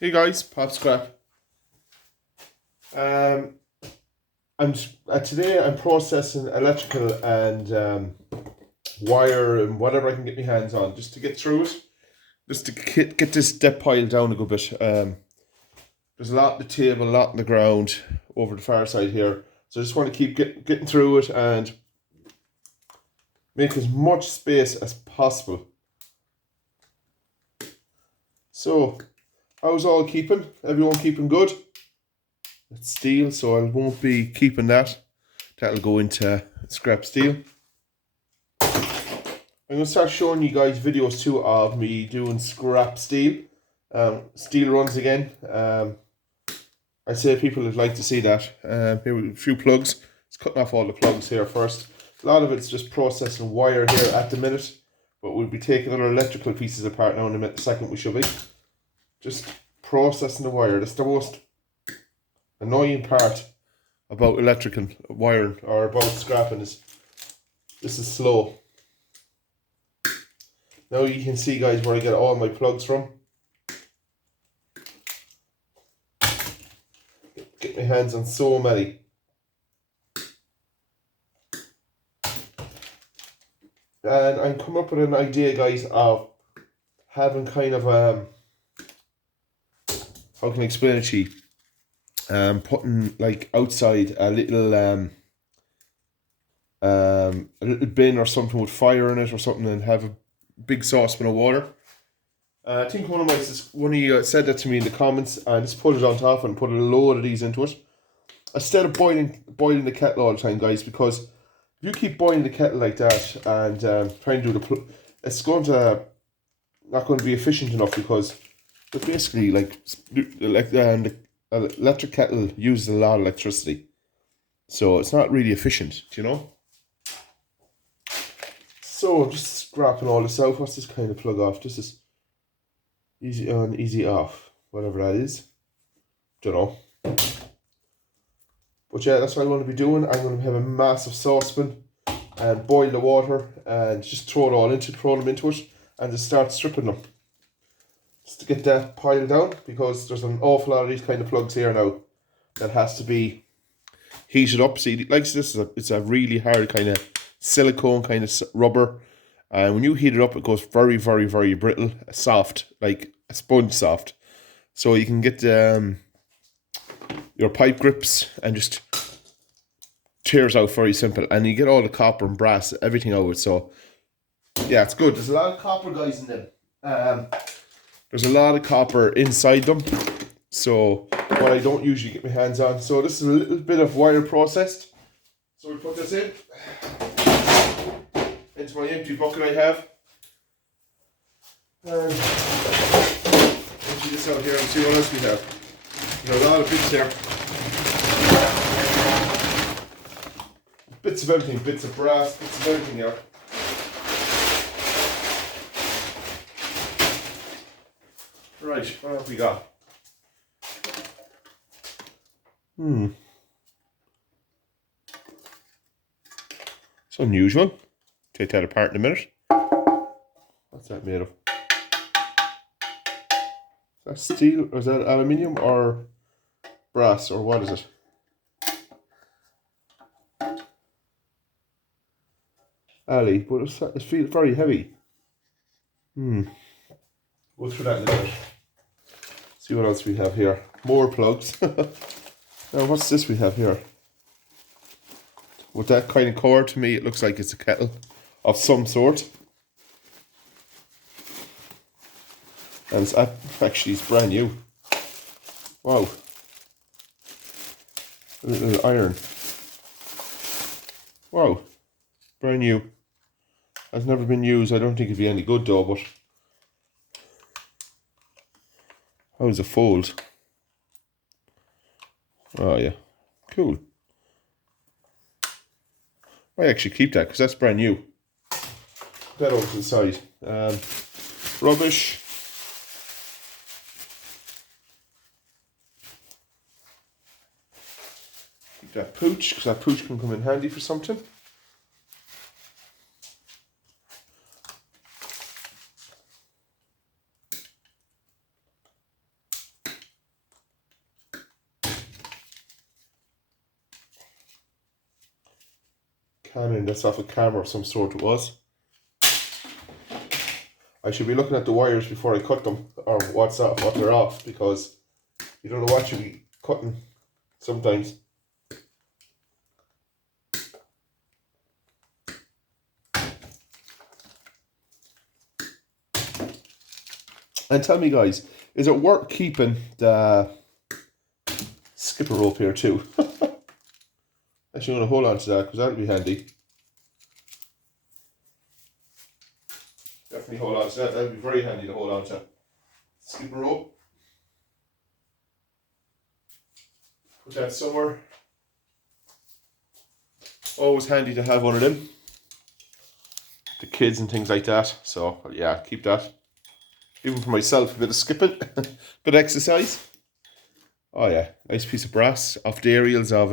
Hey guys, Pop Scrap. Um, today I'm processing electrical and wire and whatever I can get my hands on just to get through it, just to get this depth pile down a good bit. There's a lot on the table, a lot on the ground over the far side here, so I just want to keep getting through it and make as much space as possible. So, how's all keeping? Everyone keeping good? It's steel, so I won't be keeping that. That'll go into scrap steel. I'm going to start showing you guys videos too of me doing scrap steel. Steel runs again. I'd say people would like to see that. Here with a few plugs. It's cutting off all the plugs here first. A lot of it's just processing wire here at the minute. But we'll be taking other electrical pieces apart now in a minute, the second we should be. Just processing the wire. That's the most annoying part about electrical wiring or about scrapping is this is slow. Now you can see guys where I get all my plugs from. Get my hands on so many. And I'm coming up with an idea guys of having kind of how can I explain it to you? Putting like outside a little bin or something with fire in it or something and have a big saucepan of water. I think one of you said that to me in the comments, and just put it on top and put a load of these into it. Instead of boiling the kettle all the time, guys, because if you keep boiling the kettle like that and trying to do it's going to not going to be efficient enough because it's basically the electric kettle uses a lot of electricity, so it's not really efficient, do you know? So I'm just scrapping all this out. What's this kind of plug off? This is easy on, easy off, whatever that is. Don't know. But yeah, that's what I'm going to be doing. I'm going to have a massive saucepan and boil the water and just throw them into it and just start stripping them. Just to get that pile down, because there's an awful lot of these kind of plugs here now that has to be heated up. See, like this, it's a really hard kind of silicone kind of rubber. And when you heat it up, it goes very, very, very brittle, soft, like a sponge soft. So you can get your pipe grips and just tears out very simple. And you get all the copper and brass, everything out of it. So yeah, it's good. There's a lot of copper guys in them. There's a lot of copper inside them. So what I don't usually get my hands on. So this is a little bit of wire processed. So we put this in into my empty bucket I have. And empty this out here and see what else we have. There's a lot of bits here. Bits of everything, bits of brass, bits of everything here. Right, what have we got? It's unusual. Take that apart in a minute. What's that made of? Is that steel or is that aluminium or brass or what is it? Ali, but it feels very heavy. Go through that in a minute. See what else we have here. More plugs. Now what's this we have here? With that kind of cord, to me it looks like it's a kettle of some sort. And it's actually it's brand new. Wow. A little iron. Wow. Brand new. Has never been used. I don't think it'd be any good though, but how does it fold? Oh yeah. Cool. I actually keep that because that's brand new. That over to the side. Rubbish. Keep that pooch because that pooch can come in handy for something. Canon, that's off a camera of some sort it was. I should be looking at the wires before I cut them, or what they're off, because you don't know what you'll be cutting sometimes. And tell me, guys, is it worth keeping the skipper rope here too? Actually, I'm going to hold on to that because that'll be handy. Definitely hold on to that. That'll be very handy to hold on to. Skipper rope. Put that somewhere. Always handy to have one of them. The kids and things like that. So yeah, keep that. Even for myself, a bit of skipping, good exercise. Oh yeah, nice piece of brass off the aerials of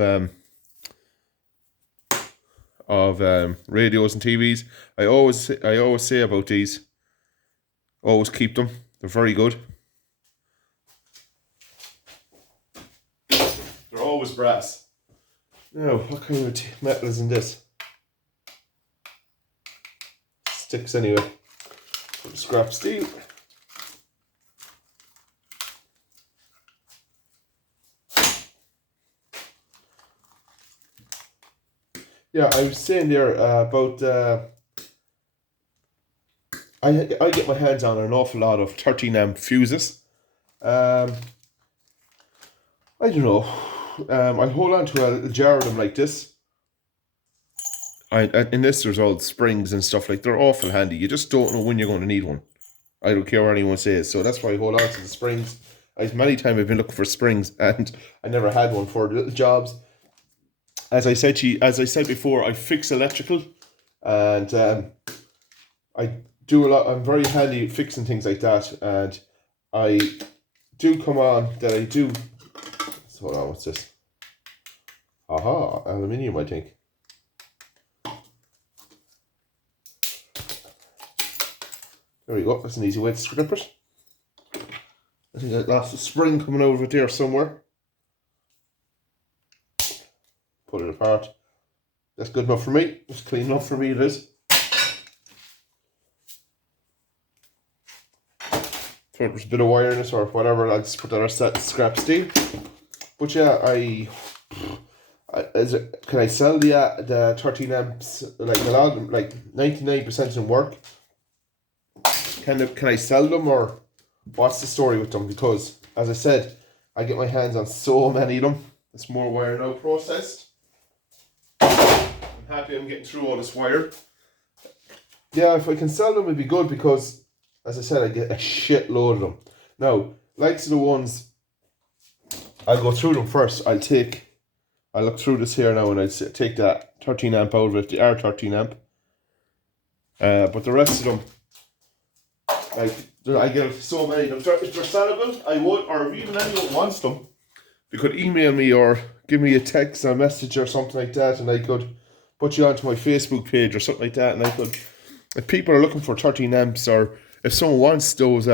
radios and TVs. I always say about these, always keep them. They're very good. They're always brass. Now, what kind of metal is in this? Sticks anyway. Some scrap steel. Yeah, I was saying there about I get my hands on an awful lot of 13 amp fuses. I don't know. I hold on to a jar of them like this. In this there's all the springs and stuff, like they're awful handy. You just don't know when you're going to need one. I don't care what anyone says, so that's why I hold on to the springs. Many times I've been looking for springs and I never had one for little jobs. As I said before, I fix electrical, and I do a lot. I'm very handy at fixing things like that, and I do come on that I do. So hold on, what's this? Aha, aluminium, I think. There we go. That's an easy way to strip it. I think I lost a spring coming out of it there somewhere. Put it apart. That's good enough for me. It's clean enough for me, it is. If there's a bit of wire in it or whatever, I'll just put that on scrap steel. But yeah, can I sell the 13 amps? Like a lot of them, like 99% of them work. Can I sell them, or what's the story with them? Because as I said, I get my hands on so many of them. It's more wire now processed. I'm happy I'm getting through all this wire. Yeah, if I can sell them, it'd be good, because as I said, I get a shitload of them. Now, likes of the ones, I'll go through them first. I'll look through this here now, and I'll take that 13 amp out of it, the R13 amp. But the rest of them, I get so many of them. If they're sellable, I would, or if even anyone wants them, you could email me or give me a text or a message or something like that, and I could put you onto my Facebook page or something like that, and I could, if people are looking for 13 amps, or if someone wants those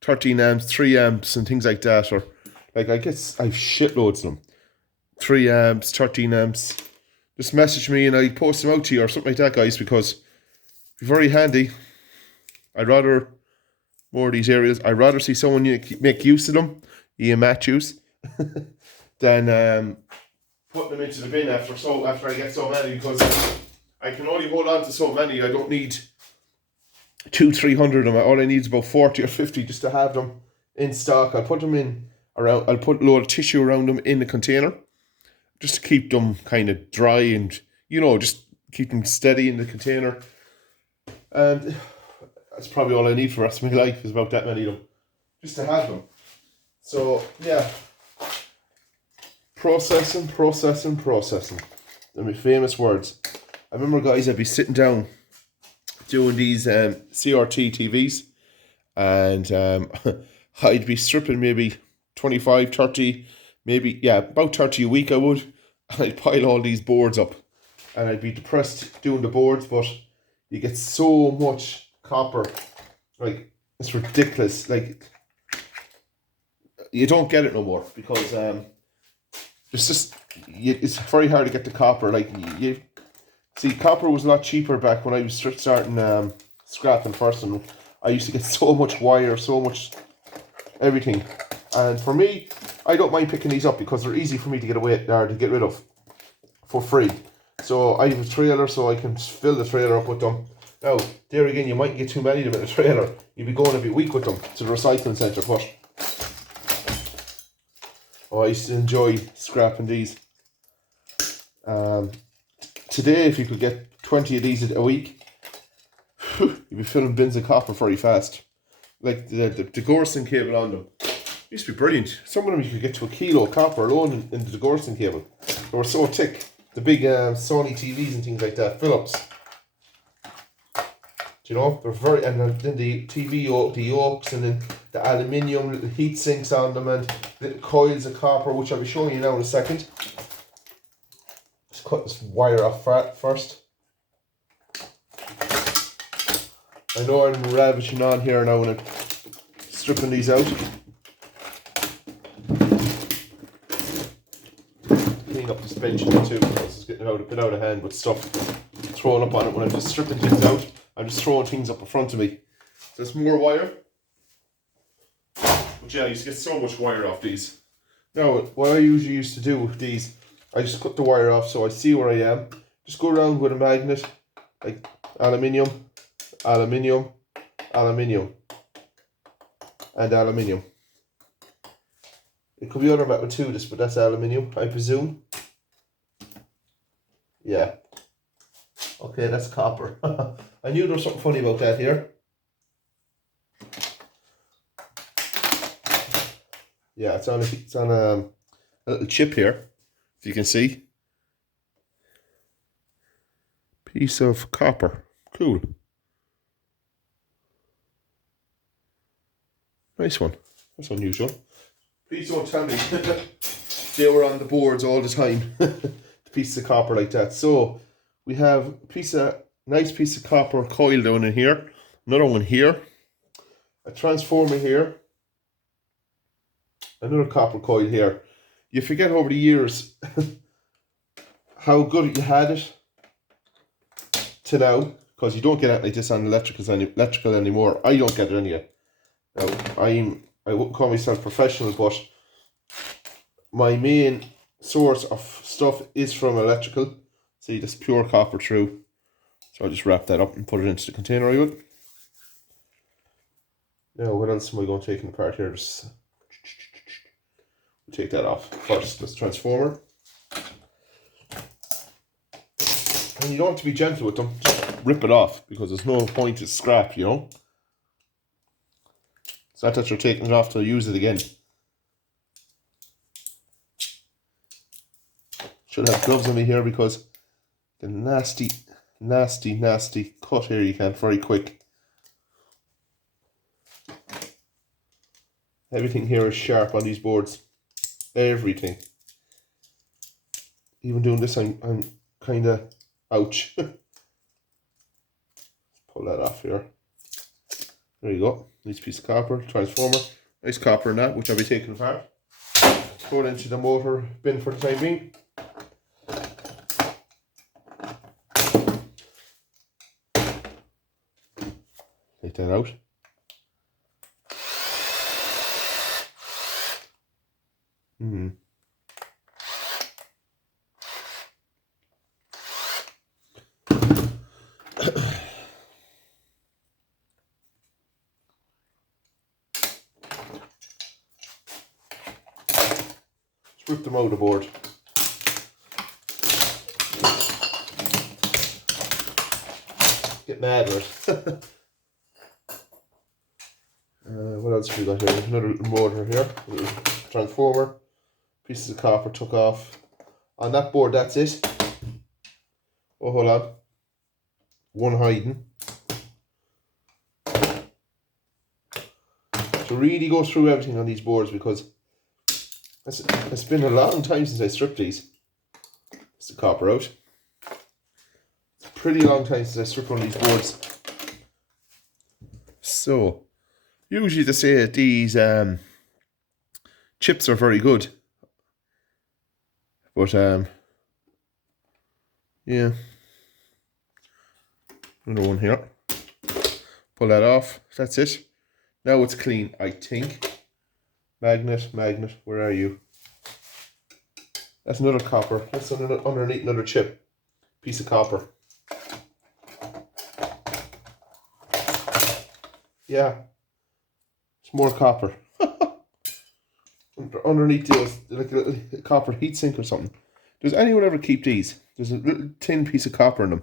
13 amps, 3 amps and things like that, or like I've shitloads of them. 3 amps, 13 amps. Just message me and I post them out to you or something like that, guys, because it's very handy. I'd rather more of these areas. I'd rather see someone make use of them, Ian Matthews, than putting them into the bin after I get so many, because I can only hold on to so many. I don't need 200-300 of them. All I need is about 40 or 50 just to have them in stock. I'll put them in around. I'll put a load of tissue around them in the container, just to keep them kind of dry and, just keep them steady in the container. And that's probably all I need for the rest of my life, is about that many of them, just to have them. So yeah, processing. They're my famous words. I remember, guys, I'd be sitting down doing these CRT TVs, and I'd be stripping maybe 25, 30, about 30 a week I would, and I'd pile all these boards up, and I'd be depressed doing the boards, but you get so much copper, like, it's ridiculous. Like, you don't get it no more, because it's very hard to get the copper. Like, See, copper was a lot cheaper back when I was starting scrapping first, and I used to get so much wire, so much everything. And for me, I don't mind picking these up because they're easy for me to get away or to get rid of for free. So I have a trailer, so I can fill the trailer up with them. Now, there again, you might get too many of them in a trailer. You'd be going every week with them to the recycling centre, but I used to enjoy scrapping these. Today, if you could get 20 of these a week, you'd be filling bins of copper very fast. Like the Gorson cable on them used to be brilliant. Some of them you could get to a kilo of copper alone in the Gorson cable. They were so thick. The big Sony TVs and things like that, Philips. Do you know? They're very, and then the TV, the yolks, and then the aluminium little heat sinks on them, and little coils of copper, which I'll be showing you now in a second. Just cut this wire off first. I know I'm ravishing on here now when I'm stripping these out. Clean up this bench here too, because it's getting a bit out of hand with stuff thrown up on it when I'm just stripping things out. I'm just throwing things up in front of me. There's more wire. But yeah, I used to get so much wire off these. Now, what I usually used to do with these, I just cut the wire off so I see where I am. Just go around with a magnet, like aluminium, aluminium, aluminium, and aluminium. It could be other metal too, but that's aluminium, I presume. Yeah. Okay, that's copper. I knew there was something funny about that here. Yeah, it's on a little chip here, if you can see. Piece of copper. Cool. Nice one. That's unusual. Please don't tell me they were on the boards all the time. The pieces of copper like that. So we have a nice piece of copper coil down in here. Another one here. A transformer here. Another copper coil here. You forget over the years how good you had it to now, because you don't get it like this on electrical anymore. I don't get it anyway. Now, I wouldn't call myself professional, but my main source of stuff is from electrical. See, this pure copper through. So I'll just wrap that up and put it into the container I would. Now, what else am I going to take apart here? Just take that off first, this transformer. And you don't have to be gentle with them, just rip it off, because there's no point to scrap, you know. It's not that you're taking it off to use it again. Should have gloves on me here because the nasty cut here you can very quick. Everything here is sharp on these boards. Everything. Even doing this, I'm kind of ouch. Let's pull that off here. There you go. Nice piece of copper, transformer. Nice copper in that, which I'll be taking apart. Throw it into the motor bin for the time being. Take that out. Rip them out of the board. Get mad with it. What else have we got here? Another little motor here, little transformer, pieces of copper took off. On that board, that's it. Oh, hold on. One hiding. To really go through everything on these boards, because it's been a long time since I stripped these. It's the copper out. It's a pretty long time since I stripped one of these boards. So, usually they say that these chips are very good. But, yeah. Another one here. Pull that off. That's it. Now it's clean, I think. Magnet, where are you? That's another copper. That's underneath another chip. Piece of copper. Yeah. It's more copper. Underneath those, like a little copper heatsink or something. Does anyone ever keep these? There's a little tin piece of copper in them.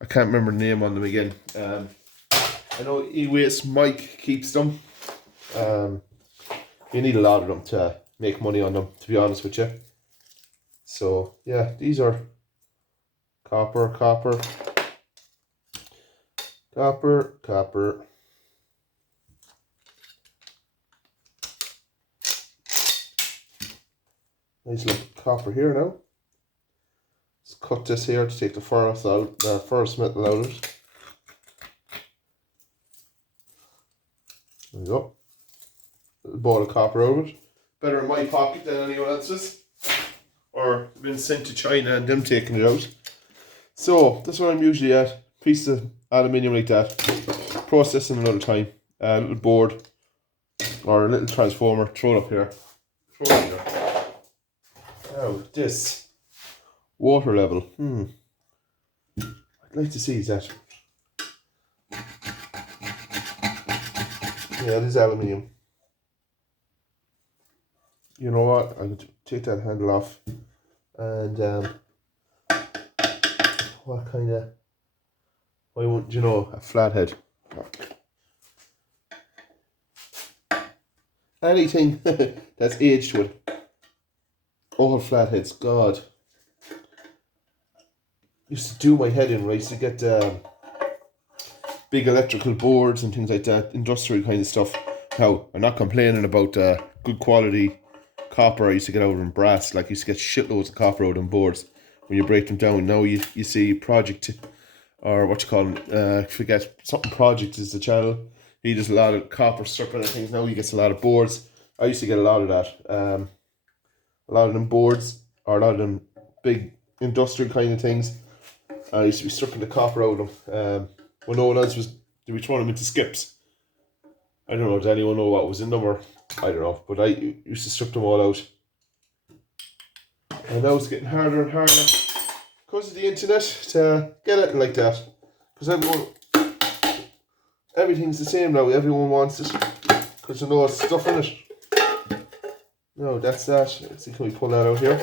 I can't remember the name on them again. I know E-Waste Mike keeps them. You need a lot of them to make money on them, to be honest with you. So yeah, these are copper. Nice little copper here now. Let's cut this here to take the ferrous metal out of it. There we go. Little ball of copper out of it. Better in my pocket than anyone else's. Or been sent to China and them taking it out. So that's what I'm usually at. Piece of aluminium like that. Processing another time. A little board or a little transformer. Throw it up here. Throw it here. Now this water level. I'd like to see that. Yeah, it is aluminium. You know what? I'm going to take that handle off. And what kind of? Why wouldn't you know? A flathead. Anything that's aged with. All flatheads, God. Used to do my head in, right? I used to get big electrical boards and things like that, industrial kind of stuff. Now, I'm not complaining about good quality copper I used to get out of brass. Like, I used to get shitloads of copper out of boards when you break them down. Now you see Project, or what you call them, forget, something Project is the channel. He does a lot of copper stripping and things. Now he gets a lot of boards. I used to get a lot of that. A lot of them boards, or a lot of them big industrial kind of things. I used to be stripping the copper out of them. When no one else was, they were throwing them into skips. I don't know, does anyone know what was in them, or I don't know, but I used to strip them all out. And now it's getting harder and harder because of the internet to get it like that. Because everything's the same now, everyone wants it. Because you know it's stuff in it. No, that's that. Let's see, can we pull that out here?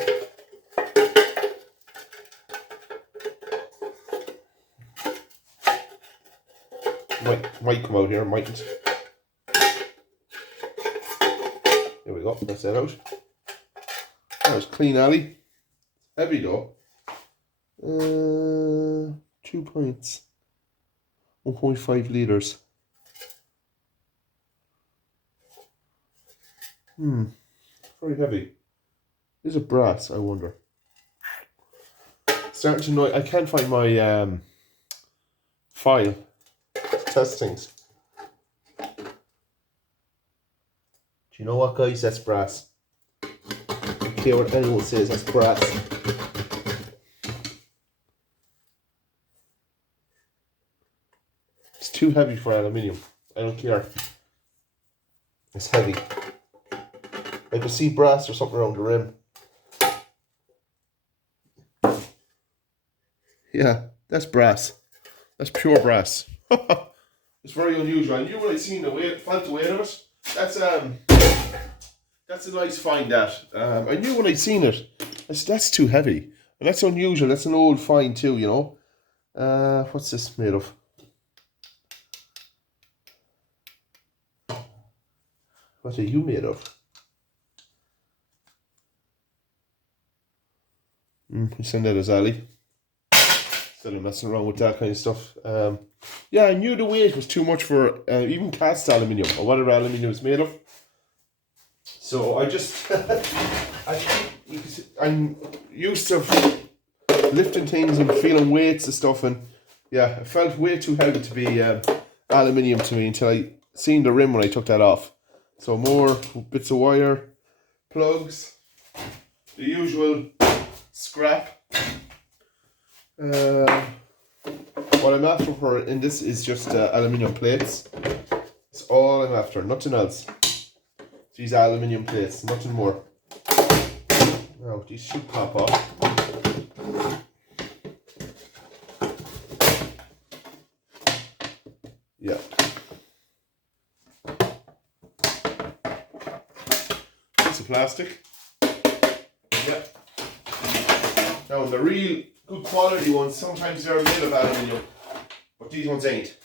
Might come out here, mightn't. There we go, that's that out. That was clean alley. Heavy though. 2 pints. 1.5 litres. Very heavy. Is it brass, I wonder? Starting to annoy. I can't find my file to test things. Do you know what, guys? That's brass. I don't care what anyone says, that's brass. It's too heavy for aluminium. I don't care. It's heavy. I could see brass or something around the rim. Yeah, that's brass. That's pure brass. It's very unusual. I knew when I seen the weight, felt the weight of it. That's a nice find. That I knew when I seen it. That's too heavy, and that's unusual. That's an old find too, you know. What's this made of? What are you made of? We send that as Ali. Still messing around with that kind of stuff. Yeah, I knew the weight was too much for even cast aluminium or whatever aluminium is made of. So I just, I'm used to lifting things and feeling weights and stuff, and yeah, it felt way too heavy to be aluminium to me until I seen the rim when I took that off. So more bits of wire, plugs, the usual scrap. What I'm after for in this is just aluminium plates. That's all I'm after, nothing else. These aluminium plates, nothing more. Now these should pop off. Yeah. Piece of plastic. Yeah. Now the real good quality ones, sometimes they're made of aluminium, but these ones ain't.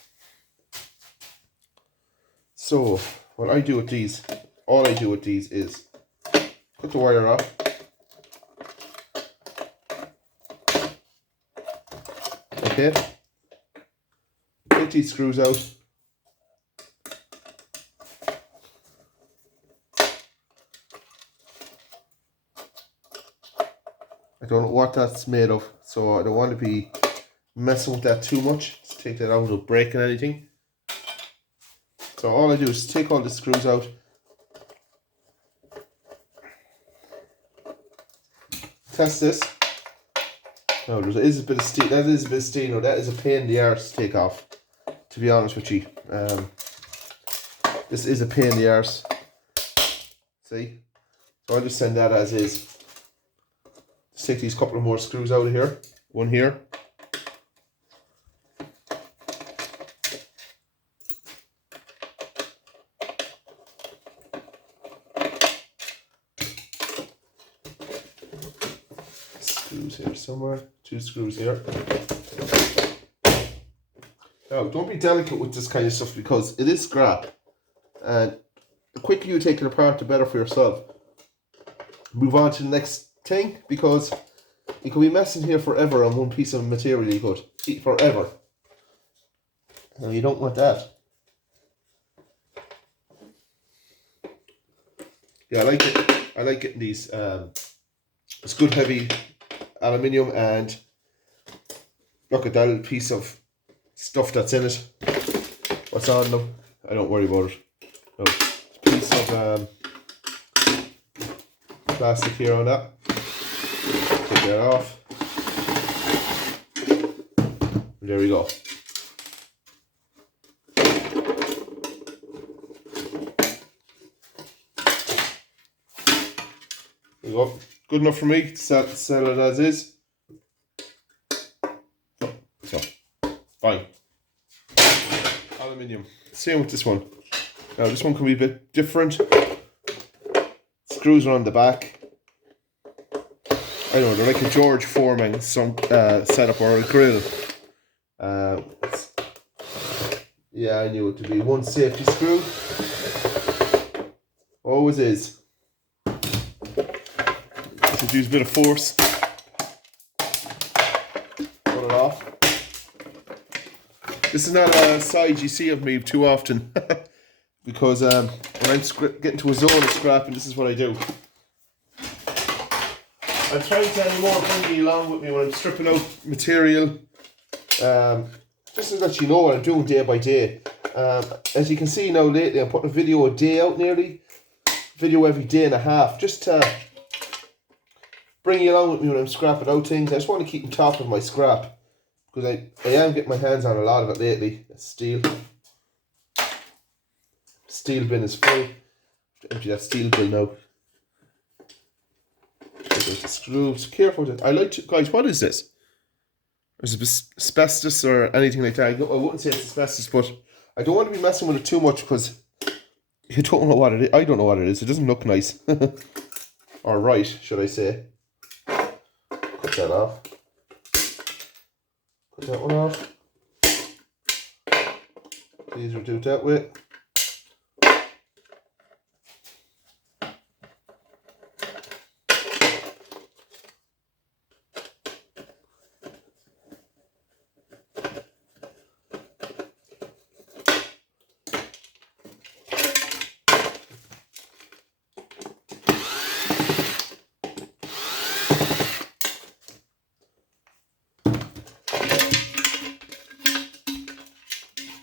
So what I do with these, all I do with these is cut the wire off. Okay. Get these screws out. I don't know what that's made of, so I don't want to be messing with that too much. Let's take that out without breaking anything. So all I do is take all the screws out. Test this. Now there is a bit of steel. That is a bit of steel. Now that is a pain in the arse to take off, to be honest with you. This is a pain in the arse. See? So I'll just send that as is. Just take these couple of more screws out of here. One here. Screws here somewhere. 2 screws here. Now, don't be delicate with this kind of stuff because it is scrap. And the quicker you take it apart, the better for yourself. Move on to the next thing, because you could be messing here forever on one piece of material. You could eat forever. Now you don't want that. Yeah, I like it. I like getting these. It's good heavy aluminium, and look at that little piece of stuff that's in it. What's on them? I don't worry about it. No, piece of plastic here on that. Take that off. And there we go. There we go. Good enough for me to sell it as is. So, fine. Aluminium. Same with this one. Now this one can be a bit different. Screws are on the back. I don't know, they're like a George Foreman setup or a grill. Yeah, I knew it to be one safety screw. Always is. Just use a bit of force. Pull it off. This is not a side you see of me too often. Because when I'm getting to a zone of scrapping, this is what I do. I'm trying to anymore bring you along with me when I'm stripping out material. Just so that you know what I'm doing day by day. As you can see now lately, I'm putting a video a day out nearly. Video every day and a half. Just to bring you along with me when I'm scrapping out things. I just want to keep on top of my scrap. Because I am getting my hands on a lot of it lately. That's steel. Steel bin is full. Empty that steel bin now. There's the screws. Careful with it. I like to, guys, what is this? Is it asbestos or anything like that? I wouldn't say it's asbestos, but I don't want to be messing with it too much because you don't know what it is. I don't know what it is. It doesn't look nice. Or right, should I say. Cut that off. Cut that one off. These will do it that way.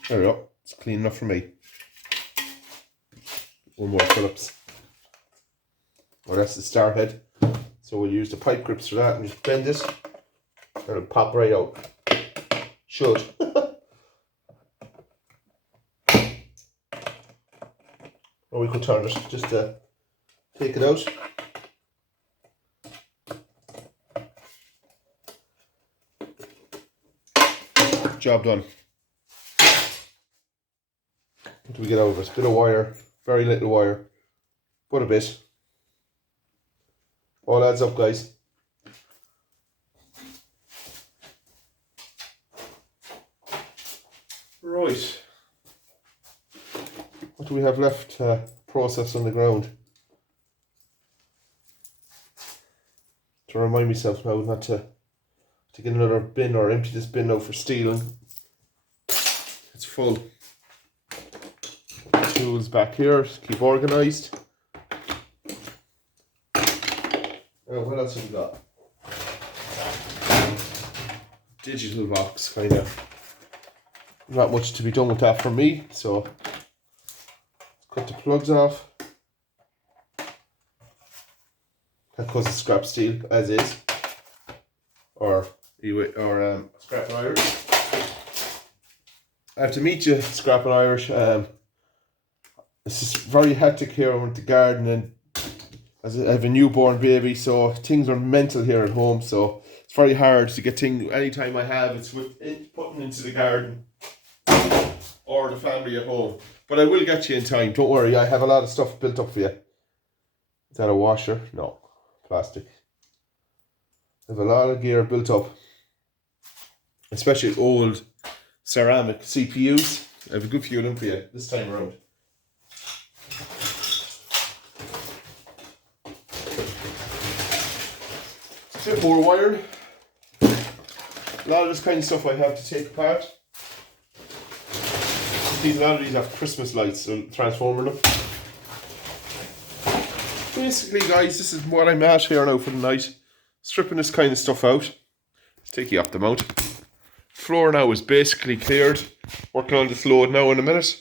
There we go. It's clean enough for me. One more Phillips. Well, that's the start head. So we'll use the pipe grips for that and just bend it. And it'll pop right out. Should. Or we could turn it just to take it out. Job done. What do we get out of it? Bit of wire, very little wire, but a bit. All adds up, guys. Right. What do we have left to process on the ground? To remind myself now not to get another bin or empty this bin out for stealing. It's full. Tools back here to keep organised. What else have we got? Digital box, kind of. Not much to be done with that for me, so cut the plugs off. That goes to scrap steel as is, or scrap and Irish. I have to meet you, scrap and Irish. This is very hectic here with the garden, and as I have a newborn baby, so things are mental here at home. So it's very hard to get things. Anytime I have, it's with putting into the garden or the family at home. But I will get you in time. Don't worry. I have a lot of stuff built up for you. Is that a washer? No, plastic. I have a lot of gear built up, especially old ceramic CPUs. I have a good few of them for you this time around. A bit more wiring. A lot of this kind of stuff I have to take apart. A lot of these have Christmas lights, so transformer them. Basically, guys, this is what I'm at here now for the night. Stripping this kind of stuff out. Let's take you up the mount. Floor now is basically cleared. Working on this load now in a minute.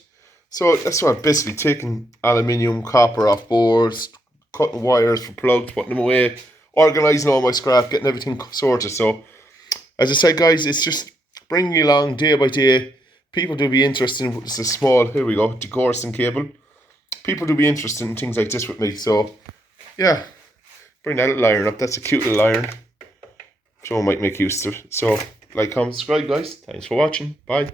So that's what I'm basically taking aluminium, copper off boards, cutting wires for plugs, putting them away, organising all my scrap, getting everything sorted. So, as I said, guys, it's just bringing you along day by day. People do be interested in this small, here we go, DeGorson cable. People do be interested in things like this with me. So, yeah, bring that little iron up. That's a cute little iron. Someone might make use of it. So, like, comment, subscribe, guys. Thanks for watching. Bye.